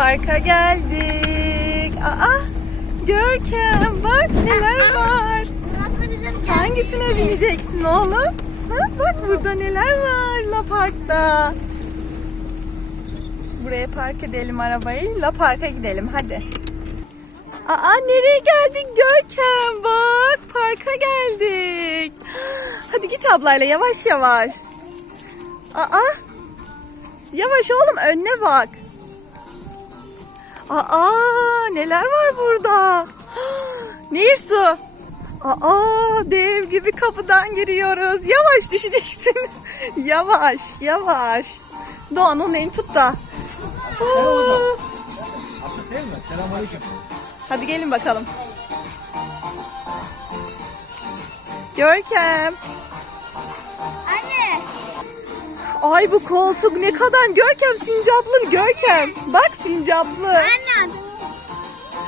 Parka geldik. Aa, Görkem bak neler var. Hangisine bineceksin oğlum? Ha, bak burada neler var La Park'ta. Buraya park edelim arabayı. La Park'a gidelim hadi. Aa nereye geldik Görkem? Bak parka geldik. Hadi git ablayla yavaş yavaş. Aa yavaş oğlum önüne bak. Aa neler var burada? Nehir su. Aa dev gibi kapıdan giriyoruz. Yavaş düşeceksin. yavaş yavaş. Doğan onu elini tut da. Hadi gelin bakalım. Görkem. Ay bu koltuk ne kadar Görkem sincaplı Görkem. Bak sincaplı. Anne.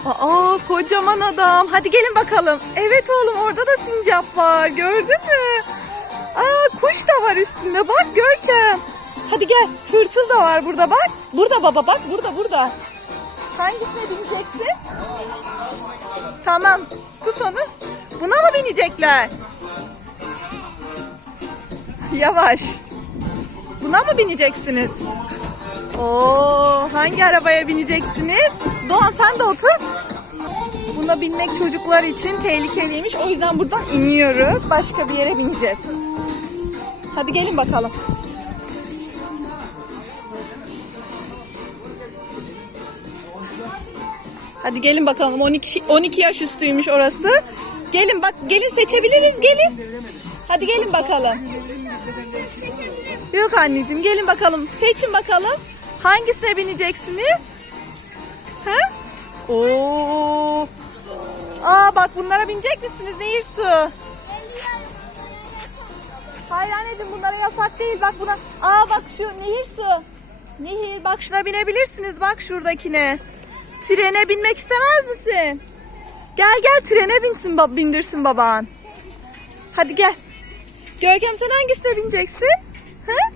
Aa kocaman adam. Hadi gelin bakalım. Evet oğlum orada da sincap var. Gördün mü? Aa kuş da var üstünde. Bak Görkem. Hadi gel. Tırtıl da var burada bak. Burada baba bak. Burada burada. Hangisine bineceksin? Tamam. Tut onu. Buna mı binecekler? Yavaş. Buna mı bineceksiniz? Oo, hangi arabaya bineceksiniz? Doğan sen de otur. Buna binmek çocuklar için tehlikeliymiş. O yüzden buradan iniyoruz. Başka bir yere bineceğiz. Hadi gelin bakalım. Hadi gelin bakalım. 12 12 yaş üstüymüş orası. Gelin bak gelin seçebiliriz gelin. Hadi gelin bakalım. Yok anneciğim gelin bakalım. Seçin bakalım. Hangisine bineceksiniz? Ha? Oo. Aa bak bunlara binecek misiniz Nehir Su? Hayır anneciğim bunlara yasak değil. Bak buna. Aa bak şu Nehir Su. Nehir bak şuna binebilirsiniz. Bak şuradakine. Trene binmek istemez misin? Gel gel trene binsin bindirsin baban. Hadi gel. Görkem sen hangisine bineceksin? Ha?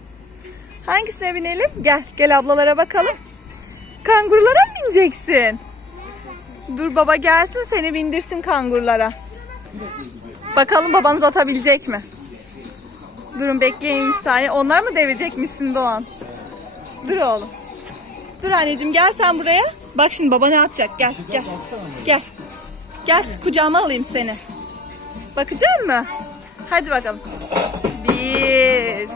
Hangisine binelim? Gel, gel ablalara bakalım. Kangurulara mı bineceksin? Dur baba gelsin seni bindirsin kangurlara. Bakalım babanız atabilecek mi? Durun bekleyin bir saniye. Onlar mı devirecekmişsin Doğan? Dur oğlum. Dur anneciğim gel sen buraya. Bak şimdi baba ne atacak? Gel gel. Gel. Gel kucağıma alayım seni. Bakacak mı? Hadi bakalım. Bir,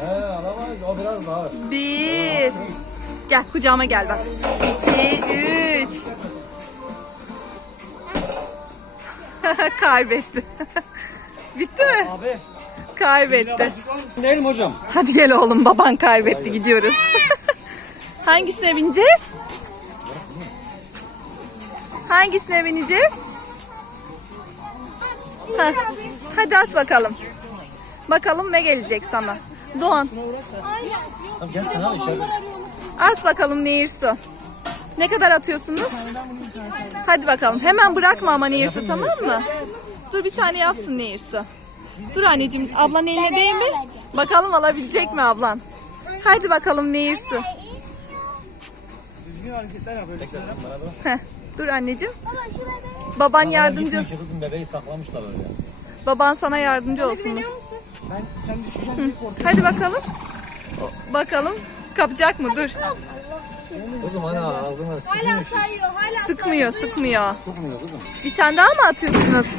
He alamayız. O biraz daha ağır. Bir. Gel kucağıma gel bak. İki, üç. Kaybetti. Bitti mi? Abi. Kaybetti. Değil mi hocam? Hadi gel oğlum baban kaybetti gidiyoruz. Hangisine bineceğiz? Hangisine bineceğiz? Heh, Hadi at bakalım. Bakalım ne gelecek sana. Doğan Tamam gel sen al içeride. At bakalım Nehir Su. Ne kadar atıyorsunuz? Hadi bakalım. Hemen bırakma ama Nehir Su tamam mı? Dur bir tane yapsın Nehir Su. Dur anneciğim ablan eline değme. Bakalım alabilecek mi ablan? Hadi bakalım Nehir Su. Düzgün hareketler yap öyle. Heh, Dur anneciğim. Baban yardımcı. Kızım bebeği saklamışlar öyle. Baban sana yardımcı olsun. Ben sen düşeceksin diye korktum. Hadi bakalım. O- Bakalım kapacak mı? Dur. Kızım hani ağzına sıkmıyor. sayıyor. Hala Sıkmıyor, sıkmıyor. Sıkmıyor kızım. Bir tane daha mı atıyorsunuz?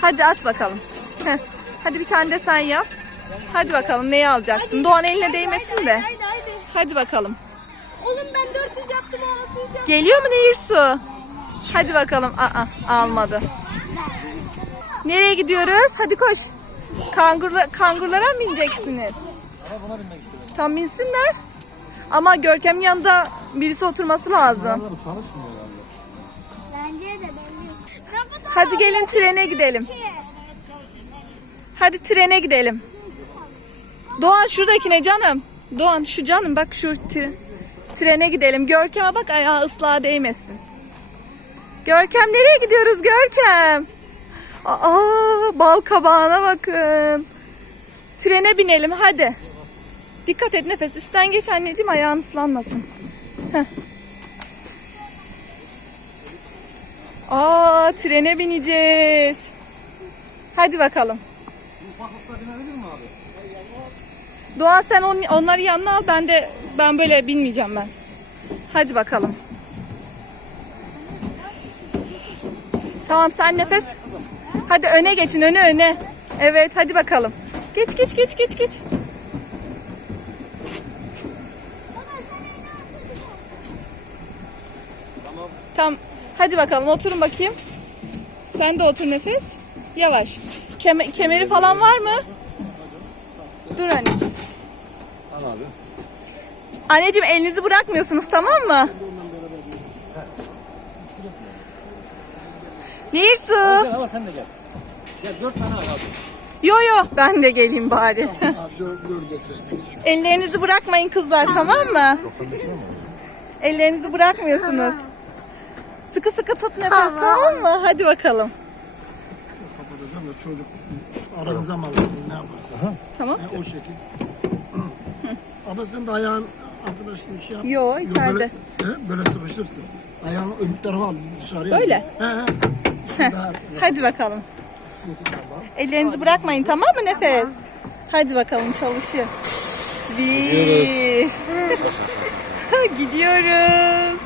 Hadi at bakalım. Heh. Hadi bir tane de sen yap. Hadi bakalım neyi alacaksın? Doğan eline değmesin de. Haydi haydi. Hadi bakalım. Oğlum ben 400 yaptım o 600 yaptım. Geliyor mu Nehir Su? Hadi bakalım. Aa, almadı. Nereye gidiyoruz? Hadi koş. Kangurla, kangurlara mı bineceksiniz? Ama buna binmek istedim. Tam binsinler. Ama Görkem'in yanında birisi oturması lazım. Bu çalışmıyor galiba. Bence de belli. Hadi gelin trene gidelim. Hadi trene gidelim. Doğan şuradakine canım. Doğan şu canım bak şu tre- trene gidelim. Görkem'e bak ayağı ıslığa değmesin. Görkem nereye gidiyoruz Görkem? Aa bal kabağına bakın. Trene binelim hadi. Dikkat et nefes üstten geç anneciğim ayağın ıslanmasın. Heh. Aa trene bineceğiz. Hadi bakalım. Doğa sen on, onları yanına al ben de ben böyle binmeyeceğim ben. Hadi bakalım. Tamam sen nefes. Hadi öne geçin öne öne. Evet hadi bakalım. Geç geç geç geç geç. Tamam. Tamam. Hadi bakalım oturun bakayım. Sen de otur nefes. Yavaş. Keme- kemeri falan var mı? Dur anneciğim. Al abi. Anneciğim elinizi bırakmıyorsunuz tamam mı? Nehirsu. Gel ama sen de gel. Gel dört tane abi. Yo yo ben de geleyim bari. Getir. Ellerinizi bırakmayın kızlar tamam mı? Ellerinizi bırakmıyorsunuz. Sıkı sıkı tut nefes tamam mı? Hadi bakalım. kapatacağım da çocuk aranıza mı alırsın ne yaparsın? Tamam. E, o şekil. Ama sen de ayağın arkadaşın şey yap. Yo, içeride. Böyle, he, böyle sıkışırsın. Ayağını öbür tarafa al dışarıya. Böyle? He he. Hadi bakalım. Ellerinizi bırakmayın tamam mı nefes? Hadi bakalım çalışın. Bir. Gidiyoruz.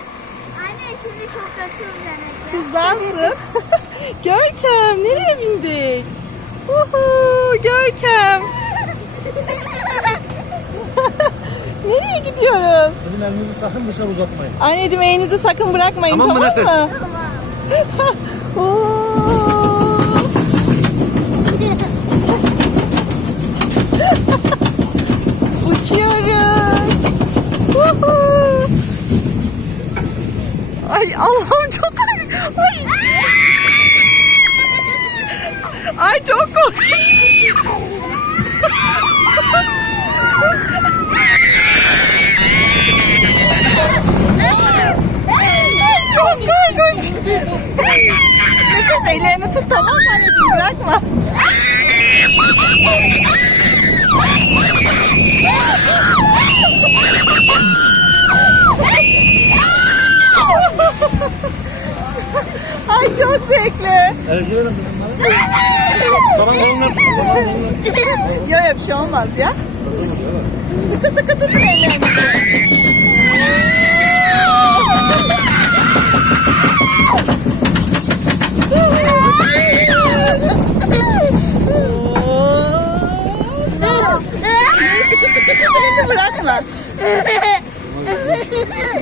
Anne şimdi çok kötü deneyeceğim. Hızlansın. Görkem nereye bindik? Uhu, Görkem. Nereye gidiyoruz? Bizim elinizi sakın dışarı uzatmayın. Anneciğim elinizi sakın bırakmayın Tamam tamam, mı nefes? mı? Oo. Uçuyoruz. Uhu. Ay Allah'ım çok ay. Ay çok korkunç. Ay çok korkunç. Nefes ellerini tut tamam mı anneciğim bırakma. Zevkli. Elinizi verin bizim bana. Kolundan tut. Baban kolundan. Yok yok bir şey olmaz ya. Sıkı sıkı tutun ellerinizi. Bırakma.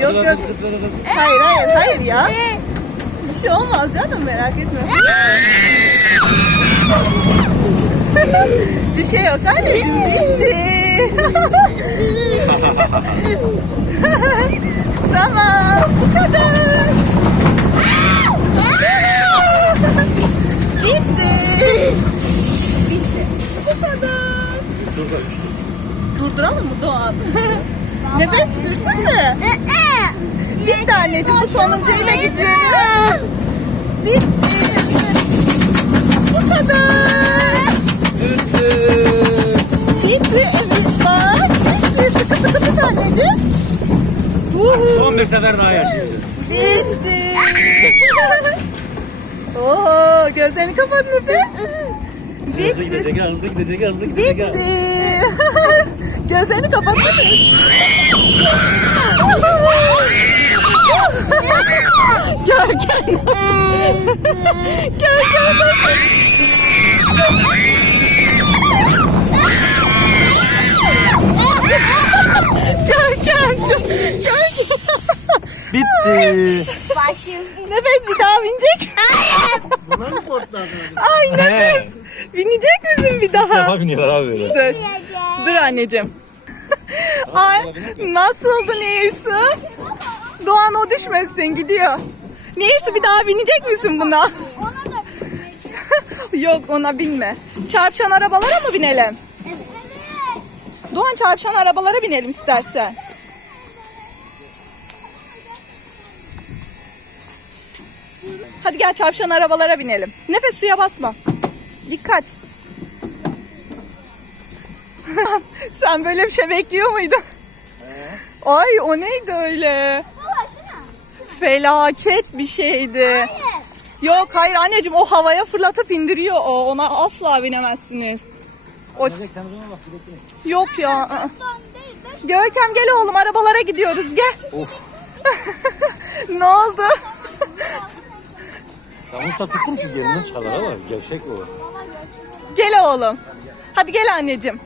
Yok yok. Hayır hayır hayır ya. Bir şey olmaz canım merak etme. Bir şey yok anneciğim bitti. tamam bu kadar. bitti. Bitti. Bu kadar. Şurada üçtür. Durduralım mı Doğan? Nefes sürsün de. Bitti anneciğim bu sonuncuyla gidiyoruz. Bitti. Bu kadar. Bitti. Evet bak. Bitti. Sıkı sıkı tut anneciğim. Vuhu. Son bir sefer daha yaşayacağız. Bitti. Oo, gözlerini kapat nefes. Hızlı Bitti. gidecek, ha, hızlı gidecek, ha, hızlı gidecek. ha. Bitti. Gözlerini kapatsana. Görkem nasıl? Görkem nasıl? Görkem Görkem. Bitti. Başım. Nefes bir daha binecek. Bunlar mı korktular? Ay nefes. Binecek misin bir daha? Defa biniyorlar abi böyle. Dur. Dur anneciğim. Ay nasıldı Nehirsu? Doğan o düşmesin gidiyor. Nehirsu bir daha binecek misin buna? Ona da Yok ona binme. Çarpışan arabalara mı binelim? Doğan çarpışan arabalara binelim istersen. Hadi gel çarpışan arabalara binelim. Nefes suya basma. Dikkat. Sen böyle bir şey bekliyor muydun? Ay o neydi öyle? Felaket bir şeydi. Yok hayır anneciğim o havaya fırlatıp indiriyor o. Ona asla binemezsiniz. O... Yok ya. Görkem gel oğlum arabalara gidiyoruz gel. ne oldu? Yanlış da tuttum ki yerinden çıkarlar ama gevşek o. Gel oğlum. Hadi gel anneciğim.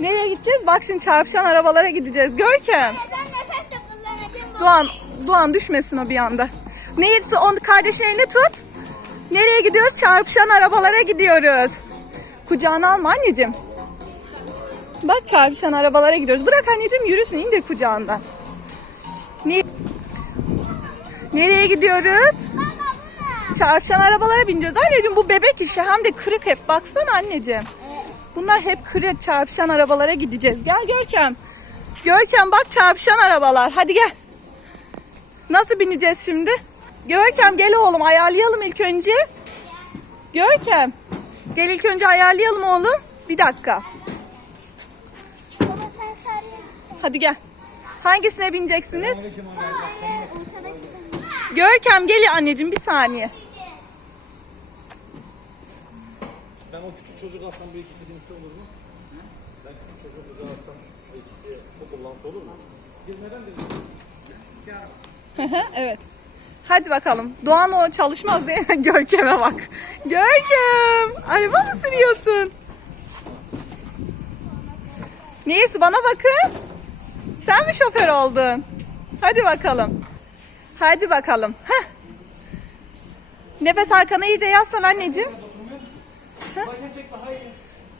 Nereye gideceğiz? Bak şimdi çarpışan arabalara gideceğiz. Görkem. ben. Doğan, Doğan düşmesin o bir anda. Nehir su onu kardeşin elini tut. Nereye gidiyoruz? Çarpışan arabalara gidiyoruz. Kucağına alma anneciğim. Bak çarpışan arabalara gidiyoruz. Bırak anneciğim yürüsün indir kucağından. Ne- Nereye gidiyoruz? Çarpışan arabalara bineceğiz. Anneciğim bu bebek işi hem de kırık hep. Baksana anneciğim. Bunlar hep kırık çarpışan arabalara gideceğiz. Gel Görkem. Görkem bak çarpışan arabalar. Hadi gel. Nasıl bineceğiz şimdi? Görkem gel oğlum ayarlayalım ilk önce. Görkem. Gel ilk önce ayarlayalım oğlum. Bir dakika. Baba sen sarıyor. Hadi gel. Hangisine bineceksiniz? Görkem gel anneciğim bir saniye. Ben o küçük çocuk alsam bir ikisi binse olur mu? Ben küçük çocuk alsam bir ikisi o kullansa olur mu? evet. Hadi bakalım. Doğan o çalışmaz diye Görkem'e bak. Görkem! Araba mı sürüyorsun? Neyse bana bakın. Sen mi şoför oldun? Hadi bakalım. Hadi bakalım. Heh. Nefes arkana iyice yaslan anneciğim. Heh.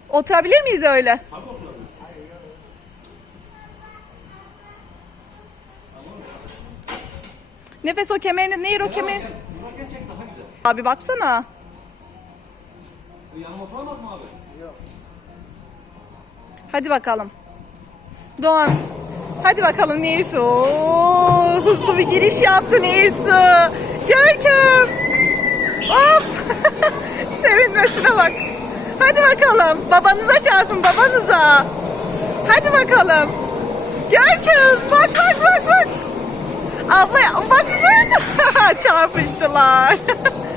Oturabilir miyiz öyle? Nefes o kemerini, nehir o kemerini. Abi baksana. Yanıma oturamaz mı abi? Hadi bakalım. Doğan. Hadi bakalım Nehir Su. Oo, hızlı bir giriş yaptı Nehir Su. Görkem. Hop. Sevinmesine bak. Hadi bakalım. Babanıza çarpın babanıza. Hadi bakalım. Görkem. Bak bak bak bak. Abla bak çarpıştılar.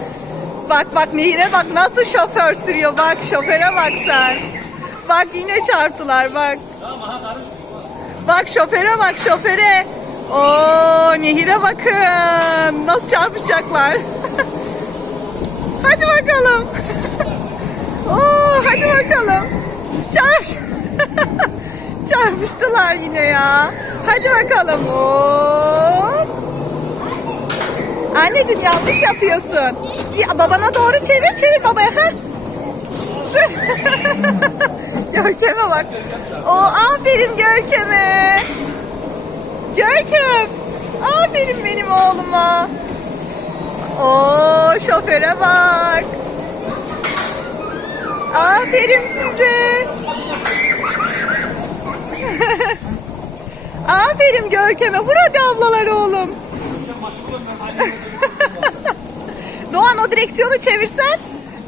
bak bak Nehir'e bak nasıl şoför sürüyor bak şoföre bak sen. Bak yine çarptılar bak. Bak şoföre bak şoföre. Oo Nehir'e bakın. Nasıl çarpışacaklar. hadi bakalım. Oo hadi bakalım. Çarp. Çarpıştılar yine ya. Hadi bakalım. Oo. Anneciğim yanlış yapıyorsun. Ya, babana doğru çevir çevir babaya. Ha? Görkem'e bak. O aferin Görkem'e. Görkem. Aferin benim oğluma. Oo şoföre bak. Aferin size. Aferin Görkem'e. Vur hadi ablalar oğlum. Doğan o direksiyonu çevirsen.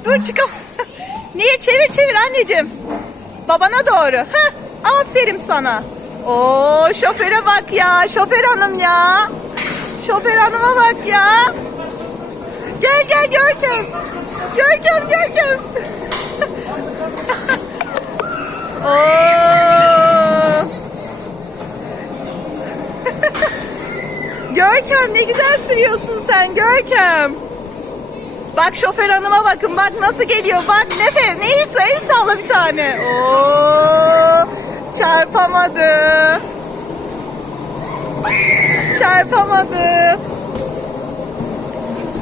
Dur çıkam. Niye çevir çevir anneciğim. Babana doğru. Heh, aferin sana. Oo şoföre bak ya. Şoför hanım ya. Şoför hanıma bak ya. Gel gel Görkem. Görkem Görkem. Oo. Görkem ne güzel sürüyorsun sen Görkem. Bak şoför hanıma bakın bak nasıl geliyor bak nefes neyse el salla bir tane. Oo, çarpamadı. Çarpamadı.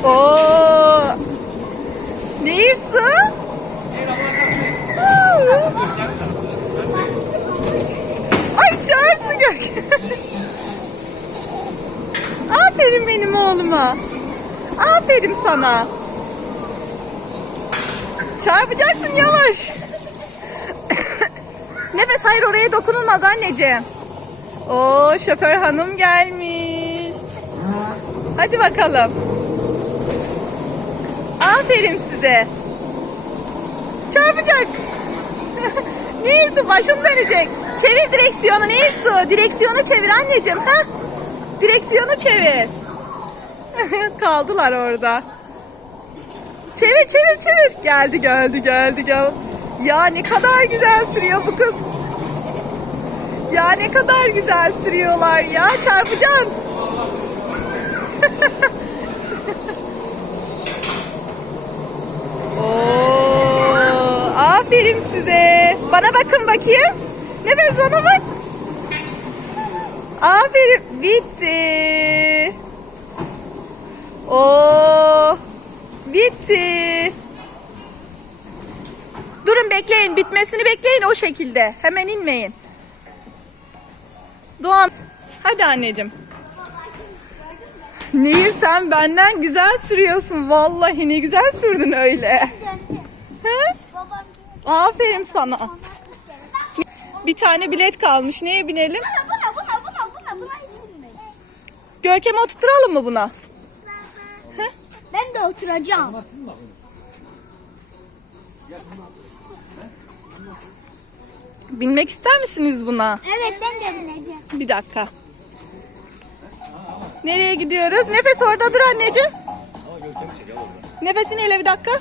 Oo. Nehirsu? Ay çarptı Görkem. Aferin oğluma. Aferin sana. Çarpacaksın yavaş. Nefes hayır oraya dokunulmaz anneciğim. Oo şoför hanım gelmiş. Hadi bakalım. Aferin size. Çarpacak. Neyse başın dönecek. Çevir direksiyonu Neyse. Direksiyonu çevir anneciğim. Ha? Direksiyonu çevir. Kaldılar orada. Çevir çevir çevir. Geldi geldi geldi gel. Ya ne kadar güzel sürüyor bu kız. Ya ne kadar güzel sürüyorlar ya. Çarpacaksın. Oo, aferin size. Bana bakın bakayım. Nefes bana bak. Aferin. Bitti. Oo, bitti. Durun bekleyin. Bitmesini bekleyin o şekilde. Hemen inmeyin. Doğan. Hadi anneciğim. Nehir sen benden güzel sürüyorsun. Vallahi ne güzel sürdün öyle. Babam Aferin sana. Bir tane bilet kalmış. Neye binelim? buna buna buna buna buna hiç bilmiyorum. Görkem'i oturturalım mı buna? De oturacağım. Binmek ister misiniz buna? Evet ben de bineceğim. Bir dakika. Nereye gidiyoruz? Nefes orada dur anneciğim. Ama Görkem'i çek al orada. Nefesini ele bir dakika.